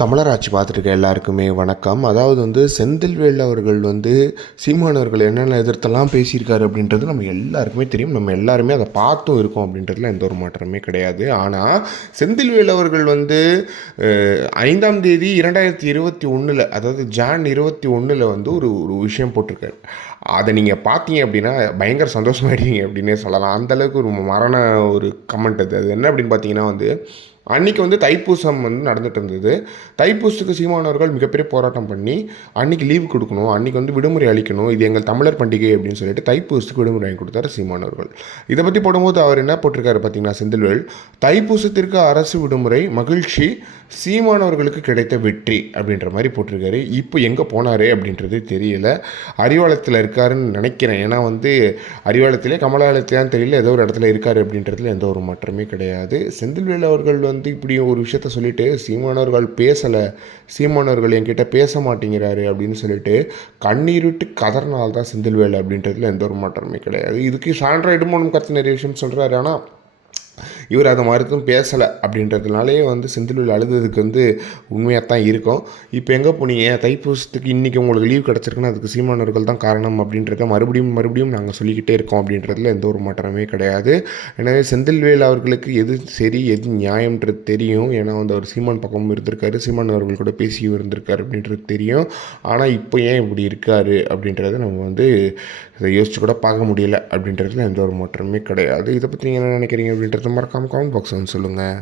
தமிழராட்சி பார்த்துருக்க எல்லாருக்குமே வணக்கம். அதாவது வந்து செந்தில்வேல் அவர்கள் வந்து சீமானவர்கள் என்னென்ன எதிர்த்தெல்லாம் பேசியிருக்காரு அப்படின்றது நம்ம எல்லாருக்குமே தெரியும். நம்ம எல்லாருமே அதை பார்த்தும் இருக்கோம் அப்படின்றதுல எந்த ஒரு மாற்றமே கிடையாது. ஆனால் செந்தில்வேல் அவர்கள் வந்து ஐந்தாம் தேதி இரண்டாயிரத்தி இருபத்தி ஒன்றில் அதாவது ஜான் இருபத்தி ஒன்றில் வந்து ஒரு ஒரு விஷயம் போட்டிருக்காரு. அதை நீங்கள் பார்த்தீங்க அப்படின்னா பயங்கர சந்தோஷமாயிடுவீங்க அப்படின்னே சொல்லலாம். அந்தளவுக்கு ஒரு மரண ஒரு கமெண்ட் அது. அது என்ன அப்படின்னு பார்த்தீங்கன்னா வந்து அன்னைக்கு வந்து தைப்பூசம் வந்து நடந்துட்டு இருந்தது. தைப்பூசத்துக்கு சீமானவர்கள் மிகப்பெரிய போராட்டம் பண்ணி அன்னைக்கு லீவு கொடுக்கணும் அன்னைக்கு வந்து விடுமுறை அளிக்கணும் இது எங்கள் தமிழர் பண்டிகை அப்படின்னு சொல்லிட்டு தைப்பூசத்துக்கு விடுமுறை வாங்கி கொடுத்தாரு சீமானவர்கள். இதை பற்றி போடும்போது அவர் என்ன போட்டிருக்காரு பார்த்தீங்கன்னா செந்தில்வேல்? தைப்பூசத்திற்கு அரசு விடுமுறை மகிழ்ச்சி சீமானவர்களுக்கு கிடைத்த வெற்றி அப்படின்ற மாதிரி போட்டிருக்காரு. இப்போ எங்கே போனார் அப்படின்றது தெரியல. அறிவாளத்தில் இருக்காருன்னு நினைக்கிறேன். ஏன்னா வந்து அறிவாளத்திலே கமலாலயத்திலான்னு தெரியல ஏதோ ஒரு இடத்துல இருக்காரு அப்படின்றதுல எந்த ஒரு மாற்றமே கிடையாது. செந்தில்வேல் அவர்கள் வந்து வந்து இப்படி ஒரு விஷயத்த சொல்லிட்டு சீமானவர்கள் பேசலை சீமானவர்கள் என்கிட்ட பேச மாட்டேங்கிறாரு அப்படின்னு சொல்லிட்டு கண்ணீர் விட்டு கதறினால் தான் செந்தில்வேல் அப்படின்றதுல எந்த ஒரு மாற்றமே கிடையாது. இதுக்கு சான்றா இடுமோனும் கற்று நிறைய விஷயம் சொல்கிறாரு ஆனால் இவர் அதை மறுத்தும் பேசலை அப்படின்றதுனாலே வந்து செந்தில்வேல் அழுததுக்கு வந்து உண்மையாக தான் இருக்கும். இப்போ எங்கே போனீங்க? தைப்பூசத்துக்கு இன்றைக்கி உங்களுக்கு லீவ் கிடச்சிருக்குன்னா அதுக்கு சீமானவர்கள் தான் காரணம் அப்படின்றத மறுபடியும் மறுபடியும் நாங்கள் சொல்லிக்கிட்டே இருக்கோம் அப்படின்றதுல எந்த ஒரு மாற்றமே கிடையாது. எனவே செந்தில்வேல் அவர்களுக்கு எது சரி எது நியாயம்ன்றது தெரியும். ஏன்னா வந்து அவர் சீமான் பக்கமும் இருந்திருக்காரு சீமான் அவர்கள் கூட பேசியும் இருந்திருக்காரு அப்படின்றது தெரியும். ஆனால் இப்போ ஏன் இப்படி இருக்காரு அப்படின்றத நம்ம வந்து இதை யோசிச்சு கூட பார்க்க முடியல அப்படின்றதுல எந்த ஒரு மாற்றமே கிடையாது. இதை பற்றி நீங்கள் என்ன நினைக்கிறீங்க அப்படின்றத மறக்காமல் கமெண்ட் பாக்ஸ் வந்து சொல்லுங்கள்